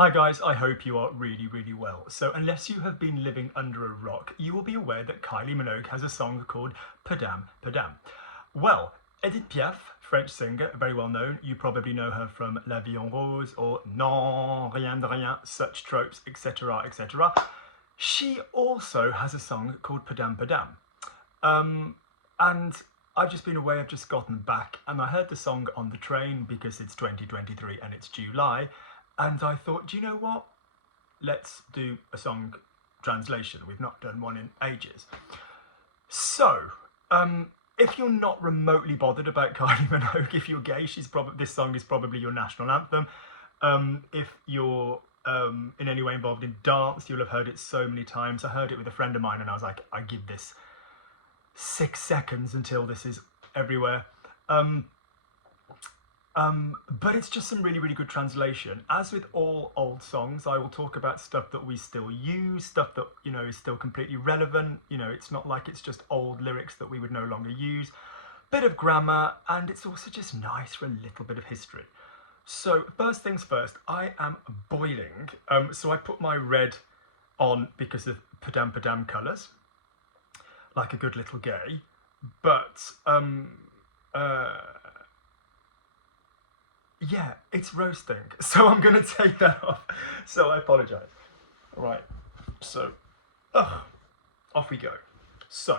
Hi guys, I hope you are really well. So unless you have been living under a rock, you will be aware that Kylie Minogue has a song called Padam Padam. Well, Edith Piaf, French singer, very well known, you probably know her from La Vie en Rose or Non, Rien de Rien, such tropes, etc, etc. She also has a song called Padam Padam. And I've just been away, I've just gotten back, and I heard the song on the train because it's 2023 and it's July, and I thought, do you know what? Let's do a song translation. We've not done one in ages. So, if you're not remotely bothered about Kylie Minogue, if you're gay, this song is probably your national anthem. If you're in any way involved in dance, you'll have heard it so many times. I heard it with a friend of mine and I was like, I give this 6 seconds until this is everywhere. But it's just some really good translation. As with all old songs, I will talk about stuff that we still use, stuff that, you know, is still completely relevant. You know, it's not like it's just old lyrics that we would no longer use. Bit of grammar, and it's also just nice for a little bit of history. So first things first, I am boiling. So I put my red on because of Padam Padam colours, like a good little gay. But yeah, it's roasting, so I'm gonna take that off. So I apologise. Right, so off we go. So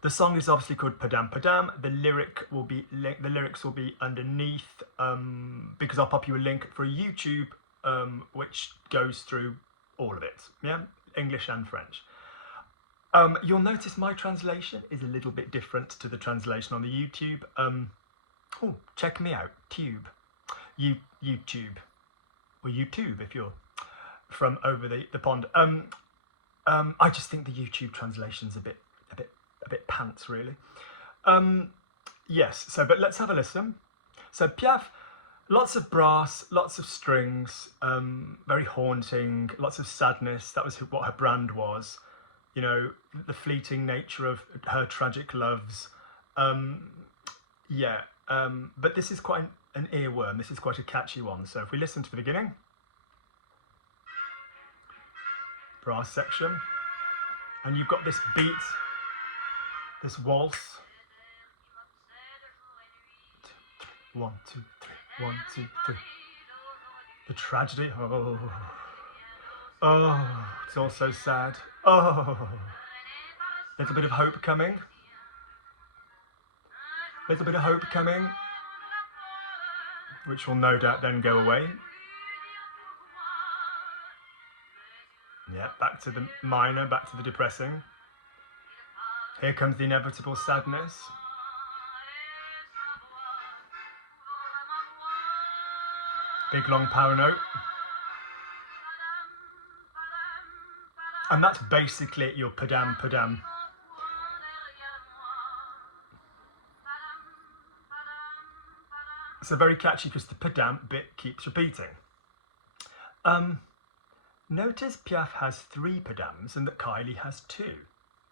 the song is obviously called Padam Padam. The lyrics will be underneath, because I'll pop you a link for a YouTube which goes through all of it. Yeah, English and French. You'll notice my translation is a little bit different to the translation on the YouTube. Oh, check me out, YouTube, or YouTube if you're from over the pond. I just think the YouTube translation's a bit pants, really. Yes. So, but let's have a listen. So Piaf, lots of brass, lots of strings, very haunting, lots of sadness. That was what her brand was. You know, the fleeting nature of her tragic loves. Yeah. But this is quite an earworm. This is quite a catchy one. So if we listen to the beginning, brass section, and you've got this beat, this waltz. 1, 2, 3, 1, 2, 3. The tragedy. Oh, it's all so sad. Oh, little bit of hope coming. Little bit of hope coming, which will no doubt then go away. Yeah, back to the minor, back to the depressing. Here comes the inevitable sadness. Big long power note. And that's basically your Padam Padam. So very catchy because the Padam bit keeps repeating. Notice Piaf has 3 Padams and that Kylie has 2.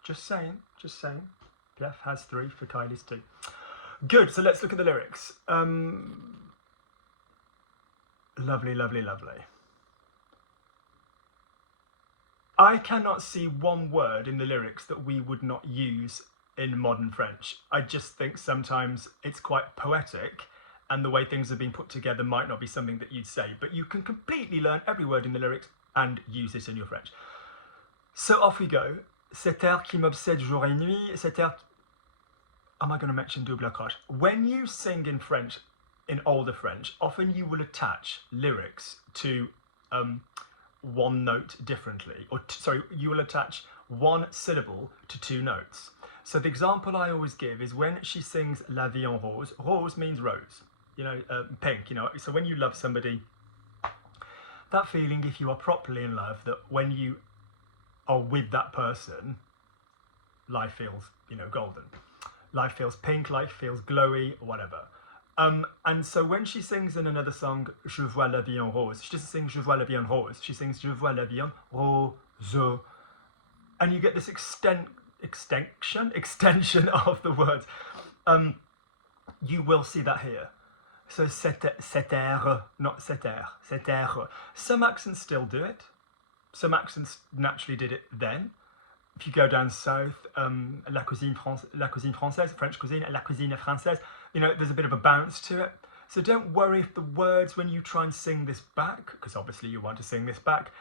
Just saying. Piaf has 3 for Kylie's 2. Good, so let's look at the lyrics. Lovely. I cannot see one word in the lyrics that we would not use in modern French. I just think sometimes it's quite poetic, and the way things have been put together might not be something that you'd say, but you can completely learn every word in the lyrics and use it in your French. So off we go. Cet air qui m'obsède jour et nuit, cet air... Am I going to mention double accroche? When you sing in French, in older French, often you will attach lyrics to one note differently. Sorry, you will attach one syllable to 2 notes. So the example I always give is when she sings La Vie en Rose. Rose means rose. You know, pink, you know. So when you love somebody, that feeling, if you are properly in love, that when you are with that person, life feels, you know, golden. Life feels pink, life feels glowy, whatever. And so when she sings in another song, Je vois la vie en rose, she doesn't sing Je vois la vie en rose, she sings Je vois la vie en rose. And you get this extension of the words. You will see that here. So cet air, not cet air, cet air. Some accents still do it. Some accents naturally did it then. If you go down south, la cuisine française, French cuisine, la cuisine française, there's a bit of a bounce to it. So don't worry if the words, when you try and sing this back, because obviously you want to sing this back,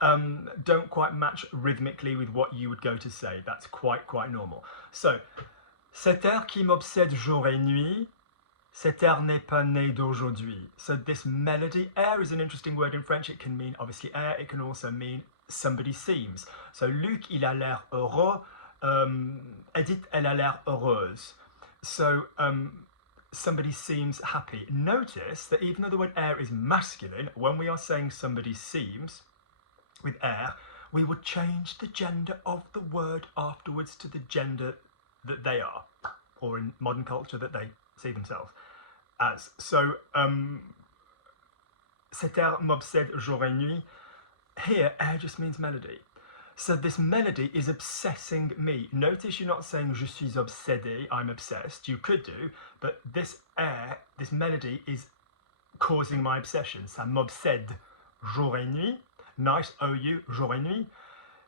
don't quite match rhythmically with what you would go to say. That's quite normal. So, cet air qui m'obsède jour et nuit, cet air n'est pas né d'aujourd'hui. So this melody, air is an interesting word in French. It can mean, obviously, air. It can also mean somebody seems. So Luc, il a l'air heureux. Edith, elle a l'air heureuse. So somebody seems happy. Notice that even though the word air is masculine, when we are saying somebody seems with air, we would change the gender of the word afterwards to the gender that they are, or in modern culture that they see themselves as. So, cet air m'obsède jour et nuit. Here, air just means melody. So this melody is obsessing me. Notice you're not saying je suis obsédé, I'm obsessed. You could do, but this air, this melody is causing my obsession. Ça m'obsède jour et nuit. Nice OU, jour et nuit.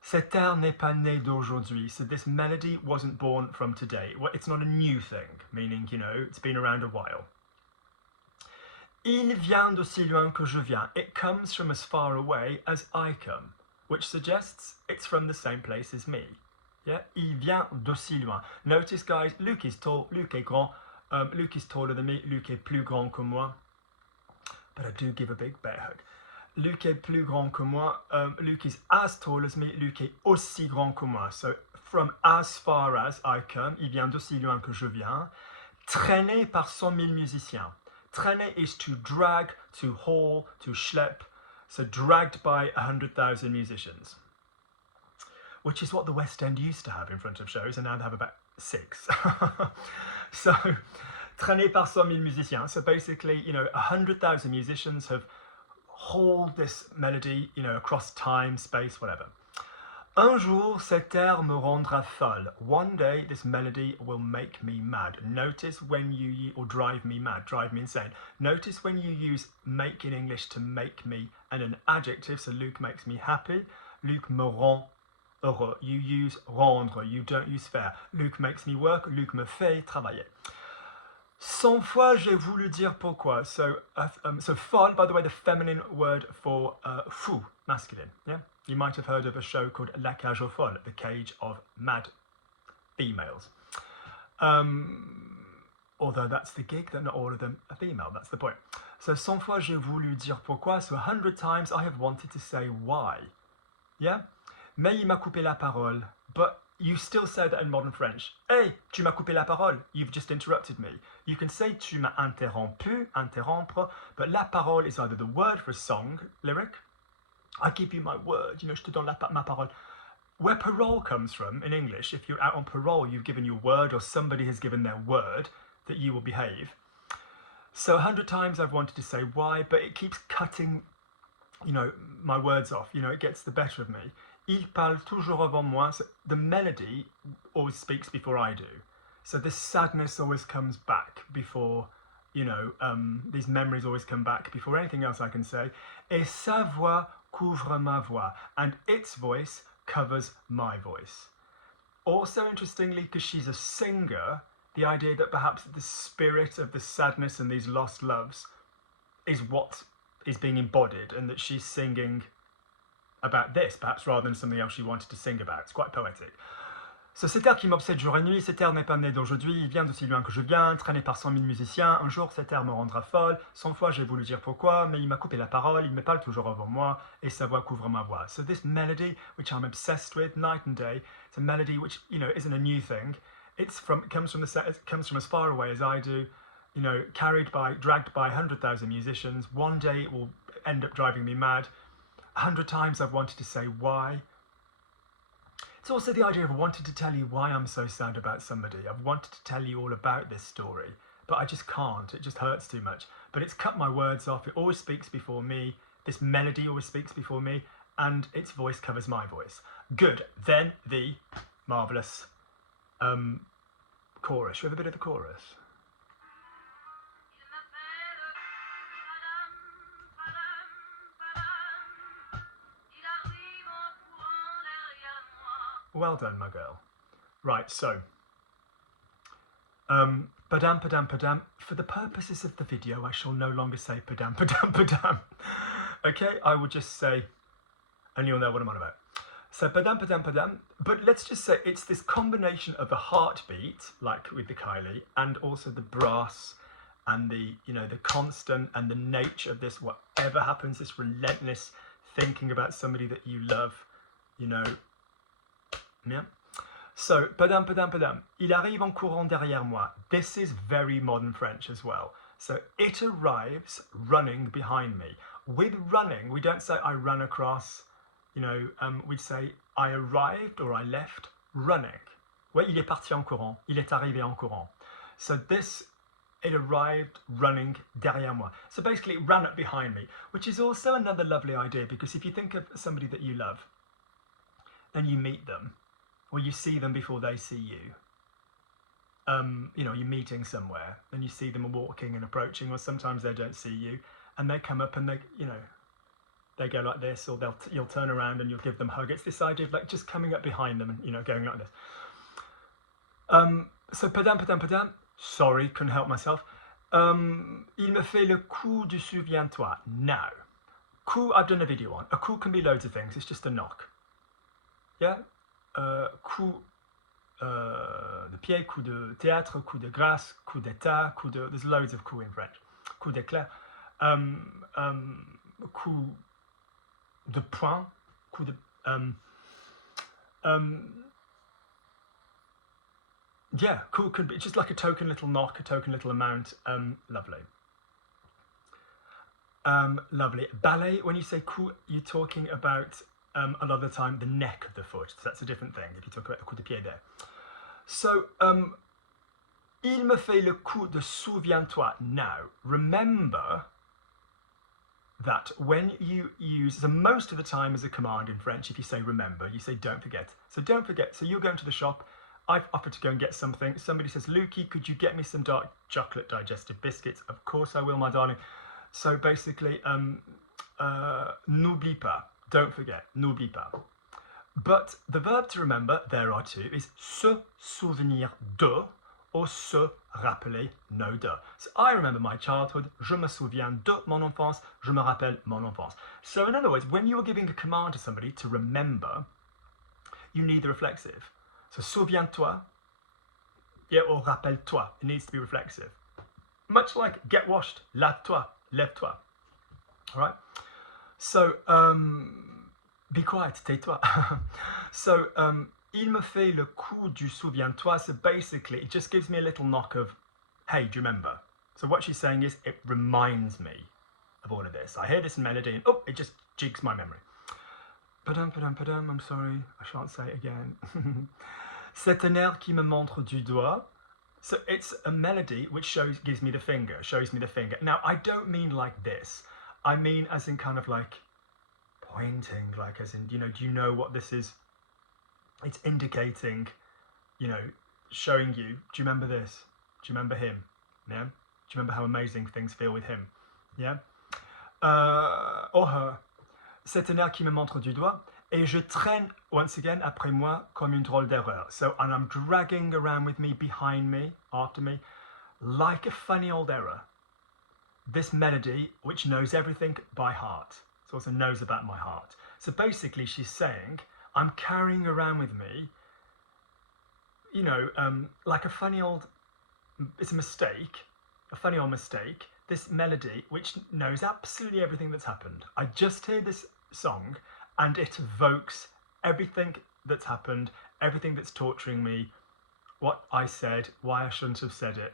Cet air n'est pas né d'aujourd'hui. So this melody wasn't born from today. Well, it's not a new thing, meaning, it's been around a while. Il vient d'aussi loin que je viens. It comes from as far away as I come, which suggests it's from the same place as me. Yeah, il vient d'aussi loin. Notice, guys, Luc is tall, Luc est grand. Luc is taller than me, Luc est plus grand que moi. But I do give a big bear hug. Luc est plus grand que moi. Luc is as tall as me. Luc est aussi grand que moi. So, from as far as I come, il vient d'aussi loin que je viens. Traîné par 100 000 musiciens. Traîner is to drag, to haul, to schlep. So dragged by 100,000 musicians. Which is what the West End used to have in front of shows, and now they have about 6. So, traîné par 100 000 musiciens. So basically, 100,000 musicians have hauled this melody, across time, space, whatever. Un jour, cet air me rendra folle. One day, this melody will make me mad. Notice when you, or drive me mad, drive me insane. Notice when you use make in English to make me and an adjective, so Luc makes me happy. Luc me rend heureux. You use rendre, you don't use faire. Luc makes me work, Luc me fait travailler. 100 fois j'ai voulu dire pourquoi. So folle, by the way, the feminine word for fou, masculine. Yeah, you might have heard of a show called La Cage aux Folles, the cage of mad females. Although that's the gig, that not all of them are female. That's the point. So 100 fois j'ai voulu dire pourquoi. So 100 times I have wanted to say why. Yeah, mais il m'a coupé la parole. But you still say that in modern French. Hey, tu m'as coupé la parole. You've just interrupted me. You can say tu m'as interrompu, interrompre, but la parole is either the word for a song lyric. I give you my word, je te donne ma parole. Where parole comes from in English, if you're out on parole, you've given your word or somebody has given their word that you will behave. So 100 times I've wanted to say why, but it keeps cutting, my words off. It gets the better of me. Il parle toujours avant moi. So the melody always speaks before I do. So this sadness always comes back before, these memories always come back before anything else I can say. Et sa voix couvre ma voix. And its voice covers my voice. Also, interestingly, because she's a singer, the idea that perhaps the spirit of the sadness and these lost loves is what is being embodied, and that she's singing about this, perhaps rather than something else she wanted to sing about. It's quite poetic. So, cet air qui m'obsède jour et nuit, cet air n'est pas né d'aujourd'hui, il vient d'aussi loin que je viens, traîné par 100 000 musiciens, un jour cet air me rendra folle, 100 fois j'ai voulu dire pourquoi, mais il m'a coupé la parole, il me parle toujours avant moi, et sa voix couvre ma voix. So this melody, which I'm obsessed with night and day, it's a melody which, isn't a new thing. It comes from as far away as I do, dragged by 100,000 musicians. One day it will end up driving me mad. 100 times I've wanted to say why. It's also the idea of wanting to tell you why I'm so sad about somebody. I've wanted to tell you all about this story, but I just can't. It just hurts too much. But it's cut my words off. It always speaks before me. This melody always speaks before me, and its voice covers my voice. Good. Then the marvellous chorus. Should we have a bit of the chorus? Well done, my girl. Right, so Padam Padam Padam. For the purposes of the video, I shall no longer say Padam Padam Padam. Okay, I will just say, and you'll know what I'm on about. So Padam Padam Padam, but let's just say it's this combination of a heartbeat, like with the Kylie, and also the brass and the, you know, the constant and the nature of this, whatever happens, this relentless thinking about somebody that you love, you know. Yeah. So, Padam Padam Padam, il arrive en courant derrière moi. This is very modern French as well. So, it arrives running behind me. With running, we don't say I ran across, you know, we'd say I arrived or I left running. Ouais, il est parti en courant. Il est arrivé en courant. So, this, it arrived running derrière moi. So, basically, it ran up behind me, which is also another lovely idea because if you think of somebody that you love, then you meet them. Or you see them before they see you. You know, you're meeting somewhere and you see them walking and approaching, or sometimes they don't see you and they come up and they, you know, they go like this, or you'll turn around and you'll give them a hug. It's this idea of like just coming up behind them and, you know, going like this. So Padam Padam Padam, sorry, couldn't help myself. Il me fait le coup du souviens-toi. Now, coup I've done a video on. A coup can be loads of things, it's just a knock. Yeah? Coup de pied, coup de théâtre, coup de grâce, coup d'état, coup de... There's loads of coup in French. Coup d'éclair. Coup de poing, coup de... yeah, coup could be just like a token little knock, a token little amount. Lovely. Lovely. Ballet, when you say coup, you're talking about... a lot of the time, the neck of the foot. So that's a different thing if you talk about a coup de pied there. So, il me fait le coup de souviens-toi. Now, remember that when you use, so most of the time as a command in French, if you say remember, you say don't forget. So don't forget. So you're going to the shop. I've offered to go and get something. Somebody says, Lukey, could you get me some dark chocolate digestive biscuits? Of course I will, my darling. So basically, n'oublie pas. Don't forget, n'oublie pas. But the verb to remember, there are two, is se souvenir de or se rappeler, no de. So I remember my childhood, je me souviens de mon enfance, je me rappelle mon enfance. So in other words, when you are giving a command to somebody to remember, you need the reflexive. So souviens-toi, yeah, or rappelle-toi, it needs to be reflexive. Much like get washed, lave-toi, lève-toi. All right? So, be quiet, tais-toi. So, il me fait le coup du souviens-toi. So basically, it just gives me a little knock of, hey, do you remember? So what she's saying is, it reminds me of all of this. I hear this melody and, oh, it just jigs my memory. Padam, padam, padam, I'm sorry, I shan't say it again. C'est un air qui me montre du doigt. So it's a melody which gives me the finger, shows me the finger. Now, I don't mean like this. I mean as in kind of like pointing, like as in, you know, do you know what this is? It's indicating, you know, showing you, do you remember this? Do you remember him? Yeah? Do you remember how amazing things feel with him? Yeah? Or her. C'est un air qui me montre du doigt. Et je traîne, once again, après moi, comme une drôle d'erreur. So, and I'm dragging around with me, behind me, after me, like a funny old error. This melody, which knows everything by heart. It also knows about my heart. So basically, she's saying, I'm carrying around with me, you know, like a funny old, it's a mistake, a funny old mistake, this melody, which knows absolutely everything that's happened. I just hear this song, and it evokes everything that's happened, everything that's torturing me, what I said, why I shouldn't have said it,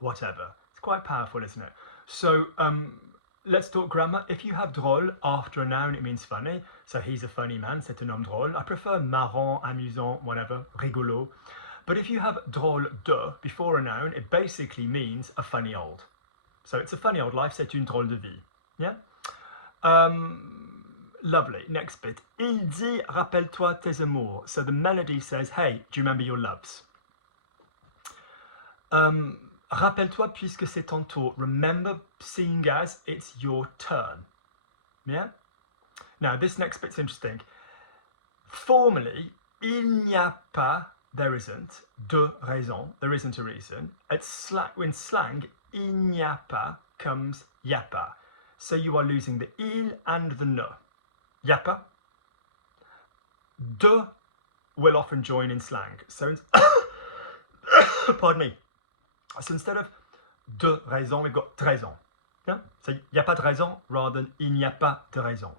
whatever. It's quite powerful, isn't it? So let's talk grammar. If you have drôle after a noun, it means funny. So he's a funny man, c'est un homme drôle. I prefer marrant, amusant, whatever, rigolo. But if you have drôle de before a noun, it basically means a funny old. So it's a funny old life, c'est une drôle de vie. Yeah? Lovely. Next bit. Il dit, rappelle-toi tes amours. So the melody says, hey, do you remember your loves? Rappelle-toi puisque c'est ton tour. Remember, seeing as it's your turn. Yeah? Now, this next bit's interesting. Formally, Il n'y a pas, there isn't, de raison, there isn't a reason. In slang, il n'y a pas comes y a pas. So you are losing the il and the ne. Y a pas. De will often join in slang. So, pardon me. So instead of de raison, we've got de raison. Yeah? So il n'y a pas de raison rather than il n'y a pas de raison.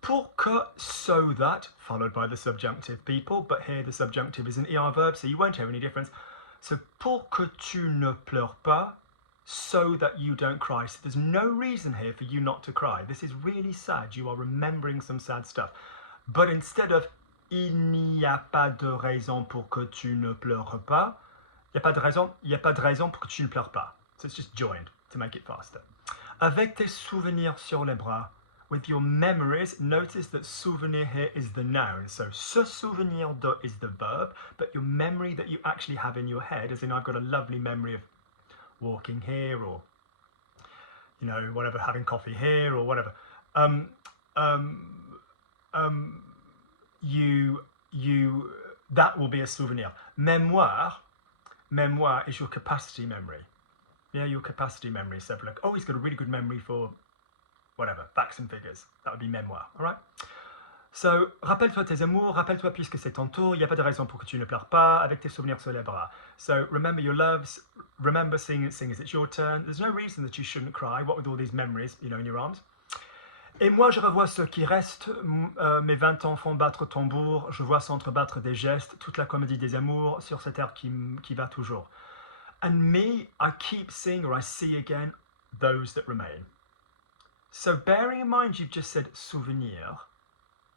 Pour que, so that, followed by the subjunctive people, but here the subjunctive is an ER verb, so you won't hear any difference. So pour que tu ne pleures pas, so that you don't cry. So there's no reason here for you not to cry. This is really sad. You are remembering some sad stuff. But instead of il n'y a pas de raison pour que tu ne pleures pas, il n'y a pas de raison pour que tu ne pleures pas. So it's just joined to make it faster. Avec tes souvenirs sur les bras, with your memories, notice that souvenir here is the noun. So se souvenir de is the verb, but your memory that you actually have in your head, as in I've got a lovely memory of walking here, or whatever, having coffee here, or whatever. That will be a souvenir. Memoire is your capacity memory. Yeah, your capacity memory. So like, oh, he's got a really good memory for whatever, facts and figures. That would be mémoire, all right? So, rappelle-toi tes amours, rappelle-toi puisque c'est ton tour, il n'y a pas de raison pour que tu ne pleures pas, avec tes souvenirs sur les bras. So, remember your loves, remember sing as it's your turn. There's no reason that you shouldn't cry, what with all these memories, in your arms. Et moi, je revois ceux qui restent, mes 20 ans font battre tambour, je vois s'entrebattre des gestes, toute la comédie des amours, sur cet air qui va toujours. And me, I keep seeing, or I see again, those that remain. So bearing in mind you've just said souvenir,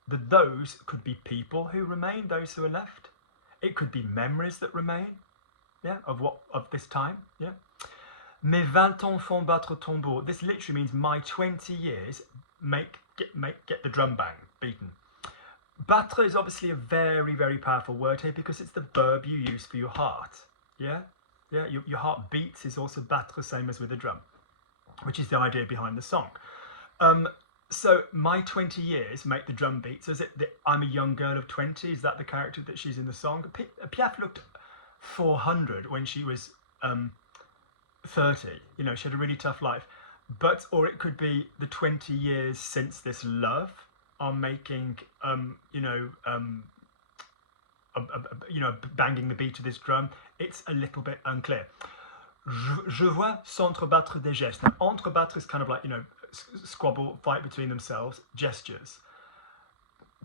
that those could be people who remain, those who are left. It could be memories that remain, yeah, of this time, yeah. Mes 20 ans font battre tambour. This literally means my 20 years get the drum bang beaten. Battre is obviously a very, very powerful word here because it's the verb you use for your heart, yeah. Yeah, your heart beats is also battre, same as with a drum, which is the idea behind the song. So my 20 years make the drum beat. So is it that I'm a young girl of 20? Is that the character that she's in the song? Piaf looked 400 when she was 30. She had a really tough life. Or it could be the 20 years since this love are making, banging the beat of this drum. It's a little bit unclear. Je vois s'entrebattre des gestes. Now, entrebattre is kind of like, squabble, fight between themselves, gestures.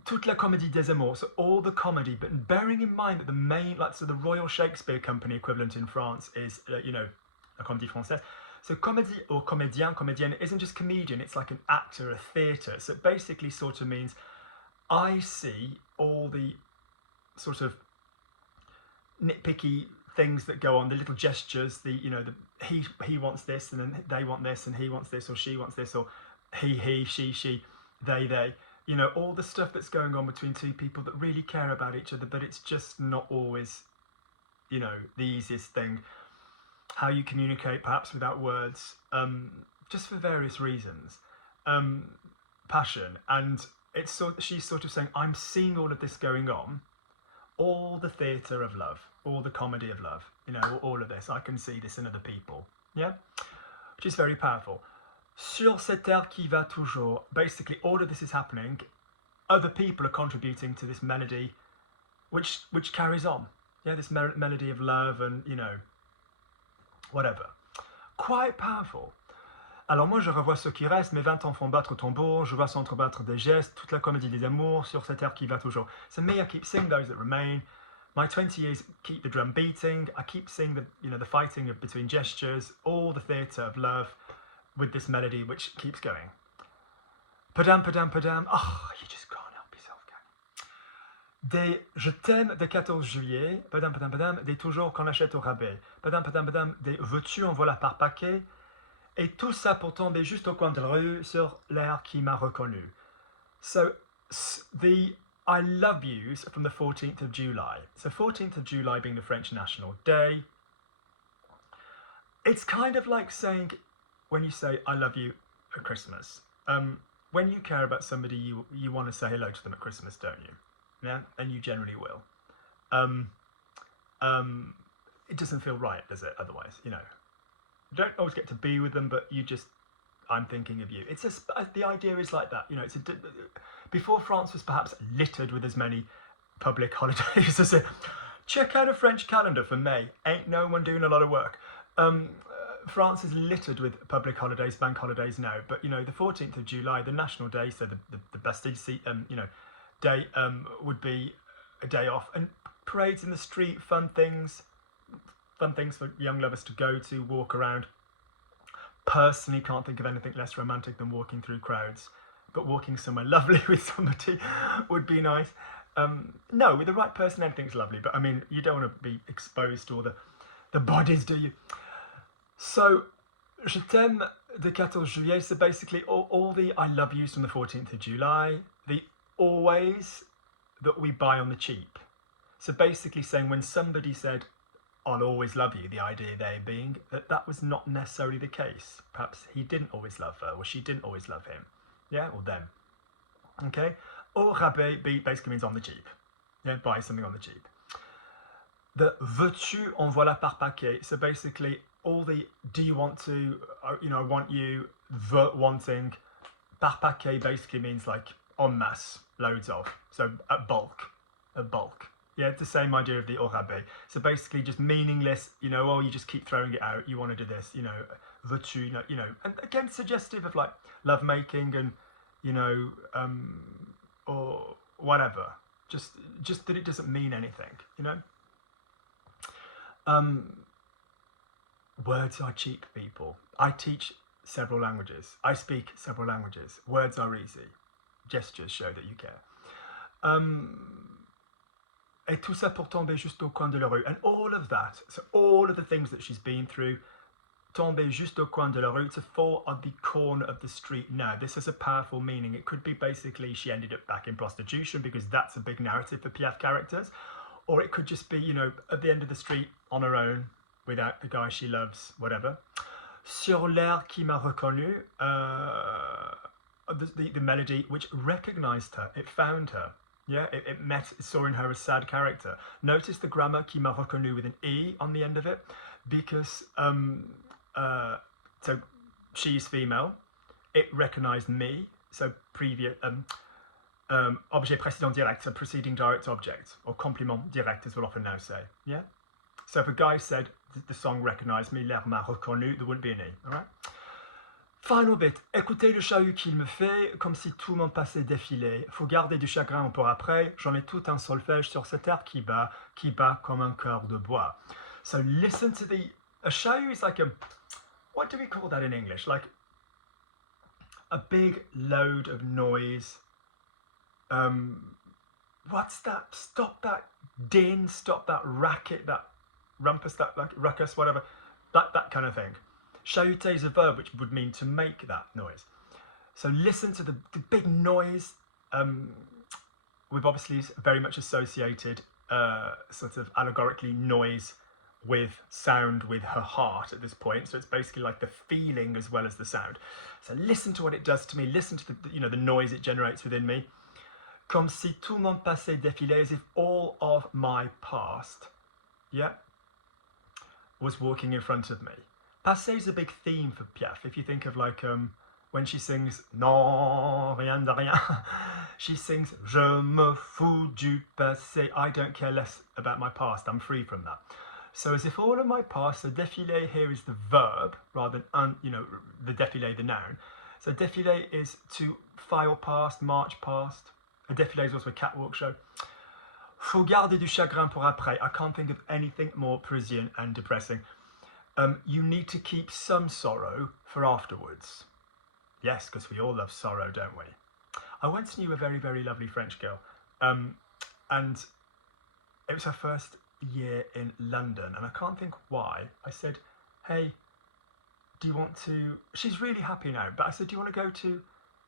Toute la comédie des amours, so all the comedy, but bearing in mind that the main, so the Royal Shakespeare Company equivalent in France is, la comédie française. So comédie or comédien, comédienne isn't just comedian, it's like an actor, a theatre. So it basically sort of means I see all the sort of nitpicky things that go on, the little gestures, he wants this and then they want this and he wants this or she wants this or he, she, they, all the stuff that's going on between two people that really care about each other, but it's just not always, the easiest thing. How you communicate, perhaps without words, just for various reasons. Passion, and she's sort of saying, I'm seeing all of this going on, all the theatre of love, all the comedy of love, all of this. I can see this in other people, yeah? Which is very powerful. Sur cet air qui va toujours, basically all of this is happening. Other people are contributing to this melody, which carries on. Yeah, this melody of love and, whatever. Quite powerful. Alors moi je revois ceux qui restent, mes 20 ans font battre tambour, je vois s'entrebattre des gestes, toute la comédie des amours, sur cet air qui va toujours. So me, I keep seeing those that remain. My 20 years keep the drum beating. I keep seeing the fighting between gestures, all the theatre of love with this melody which keeps going. Padam Padam Padam. Oh, you just can't help yourself, can you? Des Je t'aime des 14 juillet, Padam Padam Padam, des toujours qu'on achète au rabais. Padam Padam Padam, des veux-tu en voilà par paquet. Et tout ça pour tomber juste au coin de la rue sur l'air qui m'a reconnu. So the I love yous from the 14th of July. So 14th of July being the French National Day. It's kind of like saying, when you say I love you at Christmas. When you care about somebody, you want to say hello to them at Christmas, don't you? yeah, and you generally will. It doesn't feel right, does it? Otherwise, you don't always get to be with them, but I'm thinking of you. It's just the idea is like that, before France was perhaps littered with as many public holidays as it. Check out a French calendar for May. Ain't no one doing a lot of work. France is littered with public holidays, bank holidays now. But the 14th of July, the national day, so the Bastille day would be a day off, and parades in the street, fun things for young lovers to go to, walk around. Personally, can't think of anything less romantic than walking through crowds, but walking somewhere lovely with somebody would be nice. No, with the right person, anything's lovely, but I mean, you don't want to be exposed to all the bodies, do you? So, Je t'aime de 14 juillet, so basically all the I love yous from the 14th of July, the always that we buy on the cheap. So basically saying when somebody said, I'll always love you, the idea there being that was not necessarily the case. Perhaps he didn't always love her, or she didn't always love him. Yeah, or them. Okay? Au rabais basically means on the cheap. Yeah, buy something on the cheap. The veux-tu, en voilà par paquet. So basically, all the do you want to, I want you, wanting. Par paquet basically means like en masse, loads of. So a bulk. Yeah, it's the same idea of the au rabais. So basically just meaningless, you just keep throwing it out. You want to do this, veux-tu, and again, suggestive of like lovemaking and, or whatever. Just that it doesn't mean anything, Words are cheap, people. I teach several languages. I speak several languages. Words are easy. Gestures show that you care. Et tout ça pour tomber juste au coin de la rue. And all of that, so all of the things that she's been through, tomber juste au coin de la rue, to fall at the corner of the street. Now, this has a powerful meaning. It could be basically she ended up back in prostitution, because that's a big narrative for Piaf characters. Or it could just be, at the end of the street on her own, without the guy she loves, whatever. Sur l'air qui m'a reconnu, the melody which recognized her, it found her. Yeah, it saw in her a sad character. Notice the grammar qui m'a reconnu with an E on the end of it, because so she's female, it recognized me, so previous objet précédent direct, so preceding direct object, or complément direct as we'll often now say. Yeah. So if a guy said the song recognized me, l'air m'a reconnu, there wouldn't be an E. All right. Final bit. Écoutez le chahut qu'il me fait, comme si tout mon passé défilait. Faut garder du chagrin pour après. J'en ai tout un solfège sur cette herbe qui bat comme un cœur de bois. So listen to a chahut is like what do we call that in English? Like a big load of noise. What's that? Stop that din, stop that racket, that rumpus, that like ruckus, whatever. That kind of thing. Chahuter is a verb which would mean to make that noise. So listen to the big noise. We've obviously very much associated sort of allegorically noise with sound with her heart at this point. So it's basically like the feeling as well as the sound. So listen to what it does to me. Listen to the noise it generates within me. Comme si tout mon passé défilait, as if all of my past, was walking in front of me. Passé is a big theme for Piaf. If you think of like when she sings Non, rien de rien, she sings Je me fous du passé. I don't care less about my past. I'm free from that. So as if all of my past, so défilé here is the verb rather than the défilé, the noun. So défilé is to file past, march past. A défilé is also a catwalk show. Faut garder du chagrin pour après. I can't think of anything more Parisian and depressing. You need to keep some sorrow for afterwards. Yes, because we all love sorrow, don't we? I once knew a very, very lovely French girl, and it was her first year in London, and I can't think why. I said, hey, do you want to... She's really happy now, but I said, do you want to go to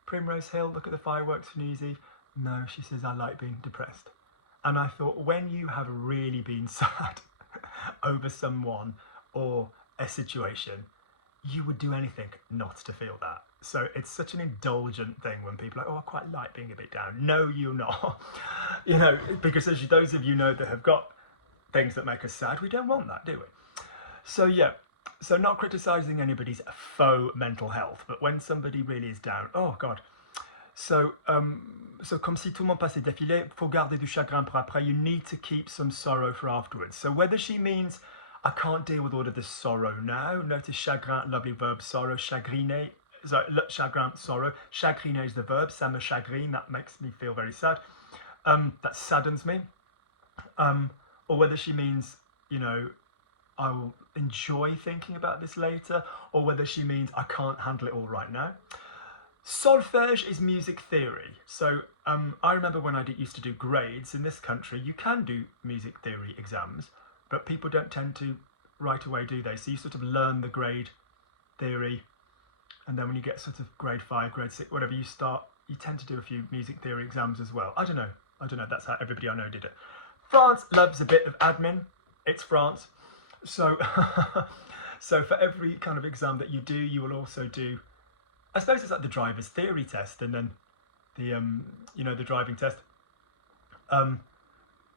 Primrose Hill, look at the fireworks for New Year's Eve? No, she says, I like being depressed. And I thought, when you have really been sad over someone or a situation, you would do anything not to feel that. So it's such an indulgent thing when people are like, oh, I quite like being a bit down. No, you're not. You know, because as those of you know that have got things that make us sad, we don't want that, do we? So yeah, so not criticising anybody's faux mental health, but when somebody really is down, oh God. So, so comme si tout le monde passait d'affilée, faut garder du chagrin pour après. You need to keep some sorrow for afterwards. So whether she means I can't deal with all of this sorrow now. Notice chagrin, lovely verb, sorrow, chagriner. So chagrin, sorrow. Chagriner is the verb. Ça me chagrine. That makes me feel very sad. That saddens me. Or whether she means, you know, I will enjoy thinking about this later, or whether she means I can't handle it all right now. Solfège is music theory. So I remember when I used to do grades in this country, you can do music theory exams, but people don't tend to right away, do they? So you sort of learn the grade theory, and then when you get sort of grade 5, grade 6, whatever, you tend to do a few music theory exams as well. I don't know, that's how everybody I know did it. France loves a bit of admin. It's France. So, so for every kind of exam that you do, you will also do, I suppose it's like the driver's theory test, and then the you know, the driving test.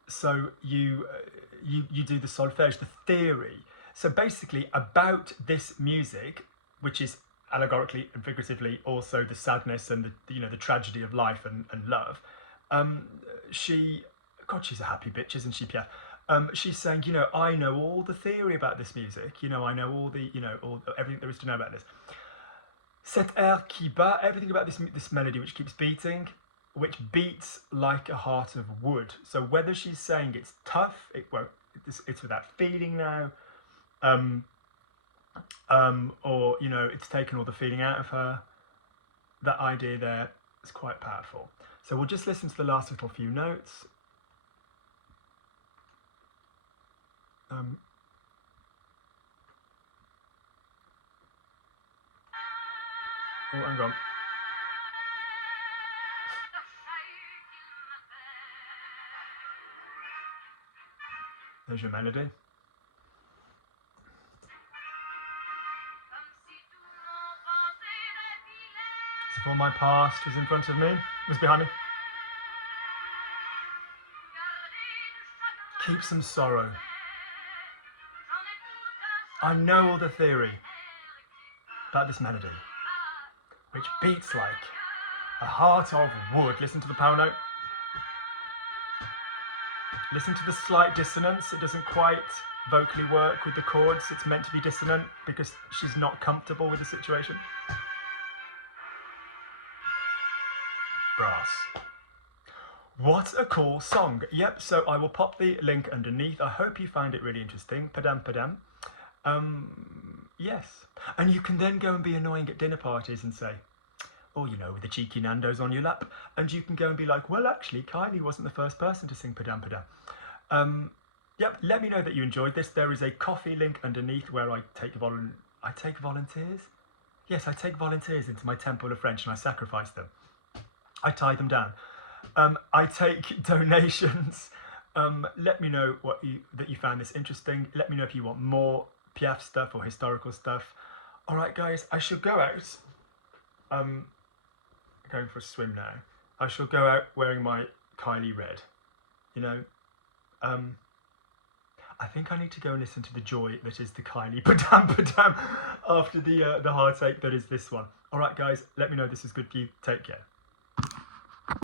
So you do the solfège, the theory. So basically about this music, which is allegorically and figuratively also the sadness and the you know, the tragedy of life and love. She's a happy bitch, isn't she, Piaf? She's saying, you know, I know all the theory about this music. You know, I know all the, you know, everything there is to know about this. Cet air qui bat, everything about this melody which keeps beating, which beats like a heart of wood. So whether she's saying it's tough, it's without feeling now, or, you know, it's taken all the feeling out of her, that idea there is quite powerful. So we'll just listen to the last little few notes. Oh, hang on. There's your melody. As if all my past was in front of me, was behind me. Keep some sorrow. I know all the theory about this melody, which beats like a heart of wood. Listen to the power note. Listen to the slight dissonance. It doesn't quite vocally work with the chords. It's meant to be dissonant because she's not comfortable with the situation. Brass. What a cool song. Yep, so I will pop the link underneath. I hope you find it really interesting. Padam Padam. Yes. And you can then go and be annoying at dinner parties and say, or, you know, with the cheeky Nando's on your lap, and you can go and be like, well, actually, Kylie wasn't the first person to sing Padam Padam. Yep, let me know that you enjoyed this. There is a coffee link underneath where I take volunteers? Yes, I take volunteers into my temple of French and I sacrifice them. I tie them down. I take donations. Let me know that you found this interesting. Let me know if you want more Piaf stuff or historical stuff. All right, guys, I should go out. Going for a swim now. I shall go out wearing my Kylie red. You know, I think I need to go and listen to the joy that is the Kylie Padam Padam after the heartache that is this one. All right, guys, let me know if this is good for you. Take care.